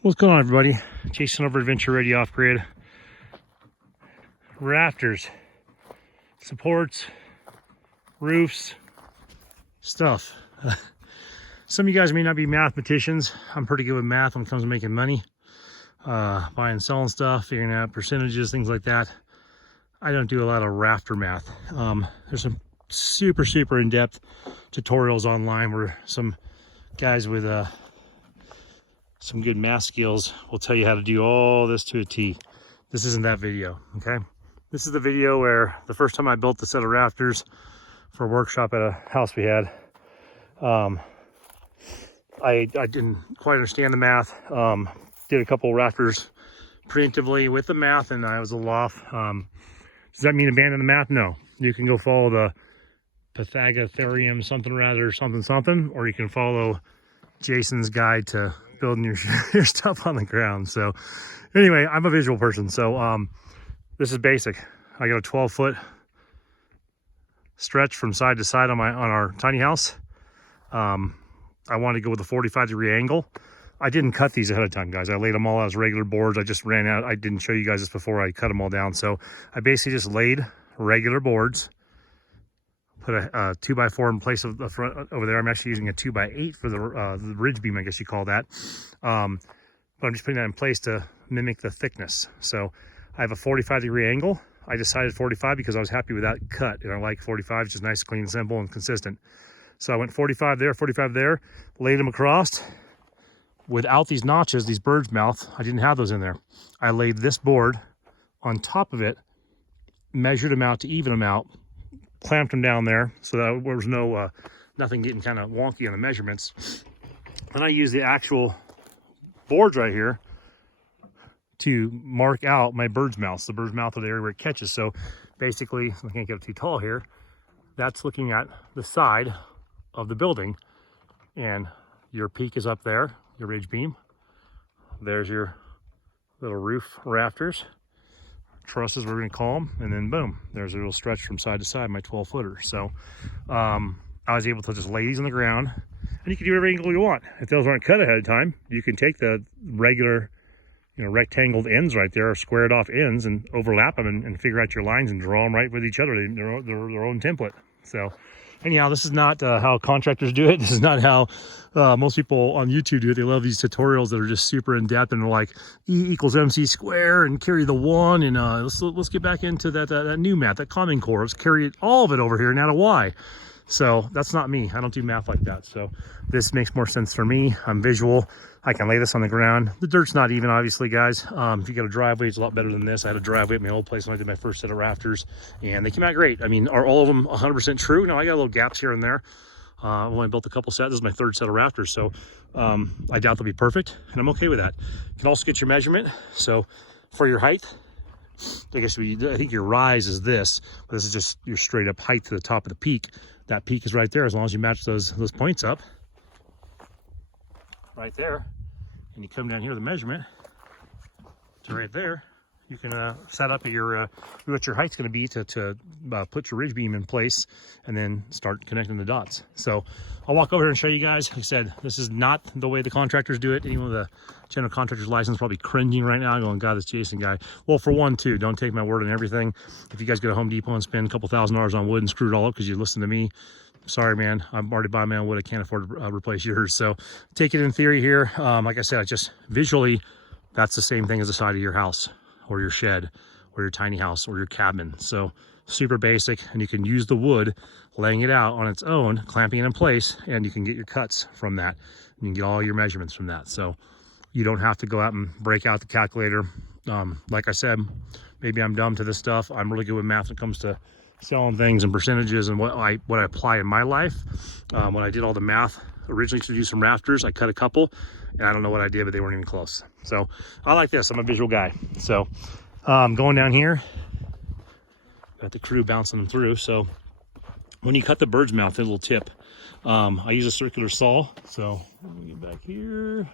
What's going on, everybody? Jason over Adventure Radio Off Grid. Rafters, supports, roofs, stuff. Some of you guys may not be mathematicians. I'm pretty good with math when it comes to making money, buying and selling stuff, figuring out percentages, things like that. I don't do a lot of rafter math. There's some super in-depth tutorials online where some guys with some good math skills will tell you how to do all this to a T. This isn't that video, okay? This is the video where the first time I built a set of rafters for a workshop at a house we had, I didn't quite understand the math. Did a couple rafters preemptively with the math and I was a little off. Does that mean abandon the math? No. You can go follow the Pythagorean something, or you can follow Jason's guide to building your stuff on the ground. So anyway, I'm a visual person, so this is basic. I got a 12-foot stretch from side to side on our tiny house. I wanted to go with a 45-degree angle. I didn't cut these ahead of time, guys. I laid them all out as regular boards. I just ran out. I didn't show you guys this before I cut them all down. So I basically just laid regular boards, put a 2x4 in place of the front over there. I'm actually using a 2x8 for the ridge beam, I guess you call that. But I'm just putting that in place to mimic the thickness. So I have a 45-degree angle. I decided 45 because I was happy with that cut, and I like 45. It's just nice, clean, simple, and consistent. So I went 45 there, 45 there, laid them across. Without these notches, these bird's mouth, I didn't have those in there. I laid this board on top of it, measured them out to even them out, clamped them down there so that there was no nothing getting kind of wonky on the measurements. And I used the actual boards right here to mark out my bird's mouth. The bird's mouth of the area where it catches. So basically, I can't get it too tall here. That's looking at the side of the building, and your peak is up there, your ridge beam. There's your little roof rafters, trusses we're going to call them, and then boom, there's a little stretch from side to side, my 12-footer. So I was able to just lay these on the ground, and you can do every angle you want. If those aren't cut ahead of time, you can take the regular, rectangled ends right there, or squared off ends, and overlap them and figure out your lines and draw them right with each other. They're their own template. So anyhow, this is not how contractors do it. This is not how most people on YouTube do it. They love these tutorials that are just super in-depth and are like E equals MC square and carry the one. And let's get back into that new math, that Common Core. Let's carry all of it over here now to Y. So that's not me. I don't do math like that. So this makes more sense for me. I'm visual. I can lay this on the ground. The dirt's not even, obviously, guys. If you got a driveway, it's a lot better than this. I had a driveway at my old place when I did my first set of rafters, and they came out great. I mean, are all of them 100% true? No, I got little gaps here and there. I've only built a couple sets. This is my third set of rafters, so I doubt they'll be perfect, and I'm okay with that. You can also get your measurement. So for your height, I think your rise is this, but this is just your straight up height to the top of the peak. That peak is right there, as long as you match those points up right there, and you come down here with the measurement to right there. You can set up your what your height's going to be to put your ridge beam in place, and then start connecting the dots. So I'll walk over here and show you guys. Like I said, this is not the way the contractors do it. Anyone with a general contractor's license is probably cringing right now, going, "God, this Jason guy." Well, for one, too, don't take my word on everything. If you guys go to Home Depot and spend a couple $1,000s on wood and screw it all up because you listen to me, sorry, man, I'm already buying my own wood. I can't afford to replace yours. So take it in theory here. Like I said, just visually, that's the same thing as the side of your house, or your shed, or your tiny house, or your cabin. So super basic, and you can use the wood, laying it out on its own, clamping it in place, and you can get your cuts from that. You can get all your measurements from that. So you don't have to go out and break out the calculator. Like I said, maybe I'm dumb to this stuff. I'm really good with math when it comes to selling things and percentages and what I apply in my life. When I did all the math originally to do some rafters, I cut a couple, and I don't know what I did, but they weren't even close. So I like this. I'm a visual guy. So going down here, got the crew bouncing them through. So when you cut the bird's mouth, a little tip, I use a circular saw. So let me get back here.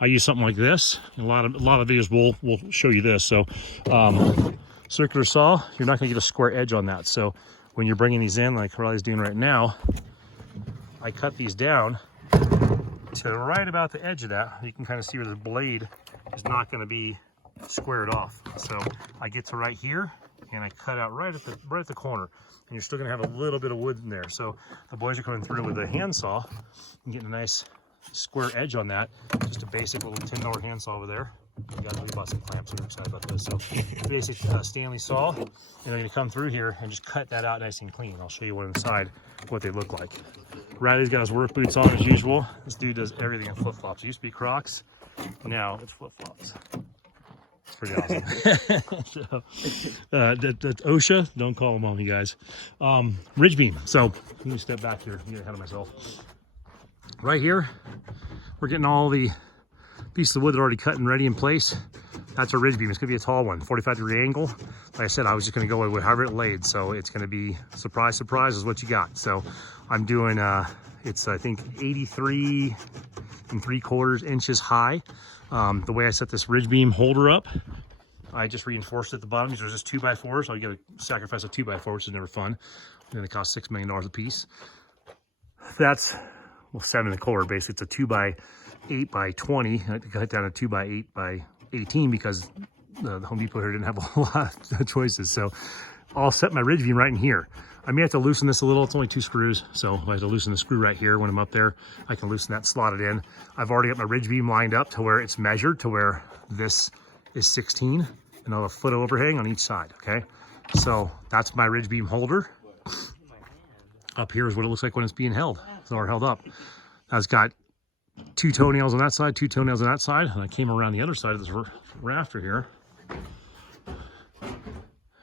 I use something like this. A lot of videos will show you this. So circular saw, you're not going to get a square edge on that. So when you're bringing these in, like Riley's doing right now, I cut these down to right about the edge of that. You can kind of see where the blade is not going to be squared off. So I get to right here and I cut out right at the corner, and you're still going to have a little bit of wood in there. So the boys are coming through with a handsaw and getting a nice square edge on that. Just a basic little $10 handsaw over there. We bought some clamps, so we're excited about this. So basic Stanley saw, and they're going to come through here and just cut that out nice and clean. I'll show you one inside what they look like. Riley's got his work boots on as usual. This dude does everything in flip-flops. It used to be Crocs, now it's flip-flops. It's pretty awesome. So, that's OSHA. Don't call them on me, guys. Ridge beam. So let me step back here. I'm getting ahead of myself. Right here, we're getting all the pieces of wood that are already cut and ready in place. That's our ridge beam. It's gonna be a tall one, 45-degree angle. Like I said, I was just gonna go with however it laid. So it's gonna be, surprise, surprise, is what you got. So I'm doing, it's I think 83 3/4 inches high. The way I set this ridge beam holder up, I just reinforced at the bottom. These are just 2x4s, so you gotta sacrifice a 2x4, which is never fun. And they cost $6 million a piece. That's, well, 7 1/4, basically. It's a 2x8x20. I cut down a 2x8x18 because the Home Depot here didn't have a lot of choices. So I'll set my ridge beam right in here. I may have to loosen this a little. It's only 2 screws, so if I have to loosen the screw right here when I'm up there, I can loosen that, slot it in. I've already got my ridge beam lined up to where it's measured to where this is 16, and I'll have a foot overhang on each side, okay? So that's my ridge beam holder. Up here is what it looks like when it's being held, or held up. I've got 2 toenails on that side, 2 toenails on that side, and I came around the other side of this rafter here.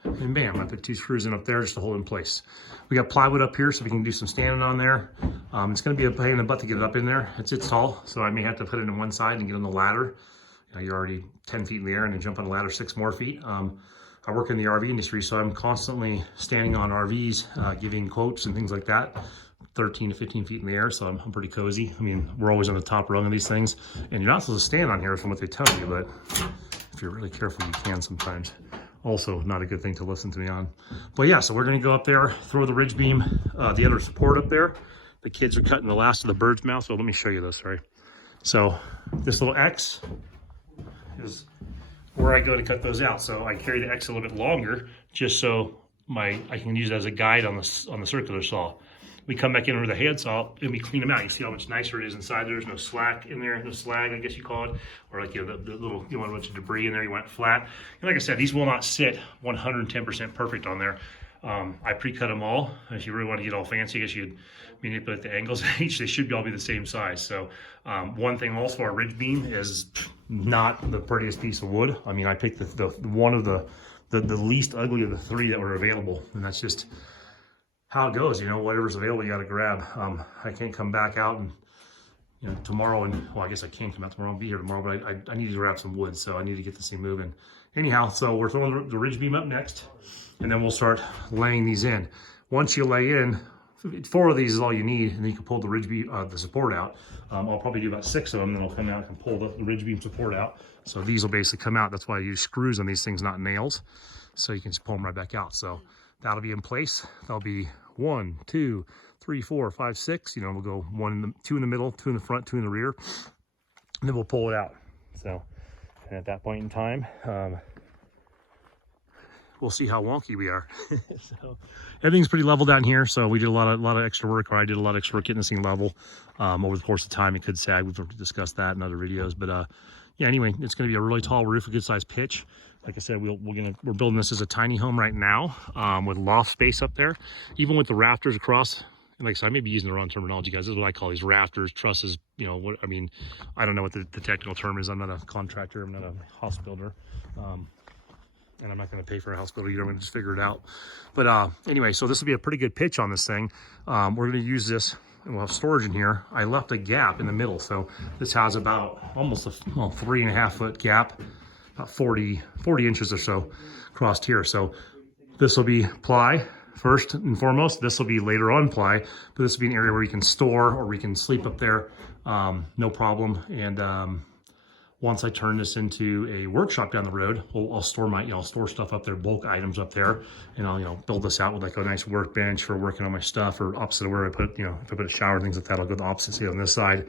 And bam, I put 2 screws in up there just to hold it in place. We got plywood up here so we can do some standing on there. It's gonna be a pain in the butt to get it up in there. It's tall, so I may have to put it in one side and get on the ladder. You know, you're already 10 feet in the air and then jump on the ladder 6 more feet. I work in the RV industry, so I'm constantly standing on RVs, giving quotes and things like that. 13 to 15 feet in the air, so I'm pretty cozy. I mean, we're always on the top rung of these things, and you're not supposed to stand on here from what they tell you, but if you're really careful, you can sometimes. Also, not a good thing to listen to me on. But yeah, so we're gonna go up there, throw the ridge beam, the other support up there. The kids are cutting the last of the bird's mouth, so let me show you this, sorry. So this little X is where I go to cut those out. So I carry the X a little bit longer, just so I can use it as a guide on the circular saw. We come back in with a handsaw and we clean them out. You see how much nicer it is inside. There's no slack in there, no slag, I guess you call it. Or like, you know, the little, you want a bunch of debris in there, you want it flat. And like I said, these will not sit 110% perfect on there. I pre-cut them all. If you really want to get all fancy, I guess you'd manipulate the angles each. They should all be the same size. So one thing also, our ridge beam is not the prettiest piece of wood. I mean, I picked the one of the least ugly of the 3 that were available, and that's just how it goes. You know, whatever's available, you got to grab. I can't come back out and, you know, tomorrow, and well, I guess I can come out tomorrow and be here tomorrow, but I need to grab some wood, so I need to get this thing moving. Anyhow, so we're throwing the ridge beam up next, and then we'll start laying these in. Once you lay in, 4 of these is all you need, and then you can pull the ridge beam, the support out. I'll probably do about 6 of them, then I'll come out and pull the ridge beam support out. So these will basically come out. That's why I use screws on these things, not nails. So you can just pull them right back out. So that'll be in place. That'll be 1, 2, 3, 4, 5, 6. You know, we'll go 2 in the middle, 2 in the front, 2 in the rear, and then we'll pull it out. So, and at that point in time, we'll see how wonky we are. So everything's pretty level down here. So we did a lot of extra work, or I did a lot of extra work getting this thing level. Over the course of time, it could sag. We've discussed that in other videos, but yeah, anyway, it's going to be a really tall roof, a good sized pitch. Like I said, we're building this as a tiny home right now, with loft space up there. Even with the rafters across, and like I said, I may be using the wrong terminology, guys. This is what I call these rafters, trusses, you know, what I mean, I don't know what the technical term is. I'm not a contractor, I'm not a house builder. And I'm not going to pay for a house builder either. I'm going to just figure it out. But anyway, so this will be a pretty good pitch on this thing. We're going to use this, and we'll have storage in here. I left a gap in the middle, so this has about almost a 3.5 foot gap, about 40 inches or so across here. So this will be ply first and foremost. This will be later on ply, but this will be an area where you can store, or we can sleep up there, no problem. And once I turn this into a workshop down the road, I'll store stuff up there, bulk items up there, and I'll, build this out with like a nice workbench for working on my stuff, or opposite of where I put, if I put a shower, things like that, I'll go the opposite side on this side.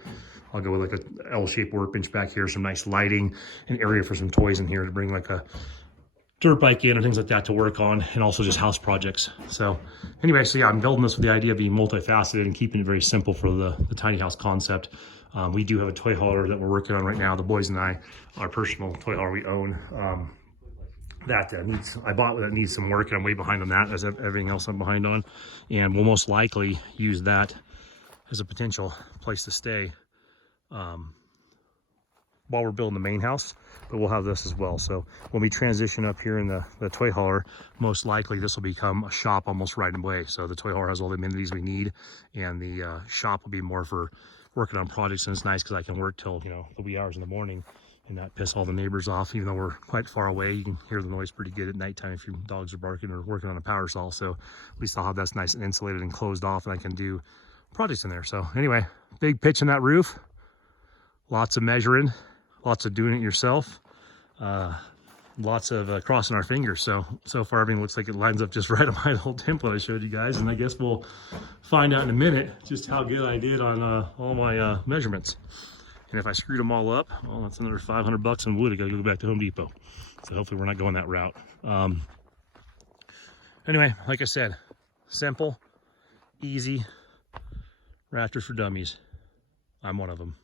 I'll go with like a L-shaped workbench back here, some nice lighting, an area for some toys in here to bring like a dirt bike in or things like that to work on, and also just house projects. So anyway, so yeah, I'm building this with the idea of being multifaceted and keeping it very simple for the tiny house concept. We do have a toy hauler that we're working on right now, the boys and I, our personal toy hauler we own. I bought that needs some work, and I'm way behind on that, as everything else I'm behind on. And we'll most likely use that as a potential place to stay while we're building the main house, but we'll have this as well. So when we transition up here in the toy hauler, most likely this will become a shop almost right away. So the toy hauler has all the amenities we need, and the shop will be more for working on projects. And it's nice because I can work till, you know, the wee hours in the morning and not piss all the neighbors off. Even though we're quite far away, you can hear the noise pretty good at nighttime if your dogs are barking or working on a power saw. So at least I'll have that's nice and insulated and closed off, and I can do projects in there. So anyway, big pitch on that roof, lots of measuring, lots of doing it yourself, lots of crossing our fingers. So far everything looks like it lines up just right on my little template I showed you guys, and I guess we'll find out in a minute just how good I did on all my measurements. And if I screwed them all up, well, that's another 500 bucks in wood. I gotta go back to Home Depot. So hopefully we're not going that route. Anyway, like I said, simple, easy, Rafters for dummies. I'm one of them.